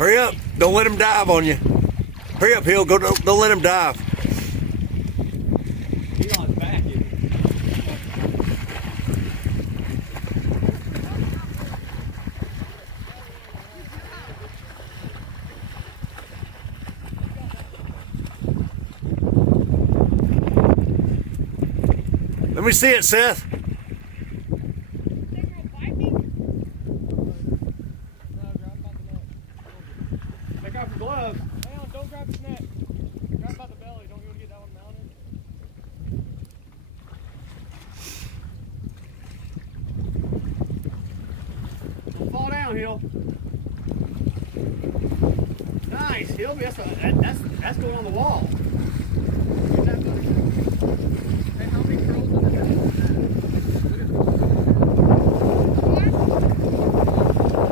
Hurry up. Don't let him dive on you. Hurry up, Hill. Don't let him dive. He's on his back, isn't he? Let me see it, Seth. Take off your gloves. Hang on, don't grab his neck. Grab by the belly. Don't you want to get that one mounted? Don't fall down, Hill. Nice, Hill. That's going on the wall.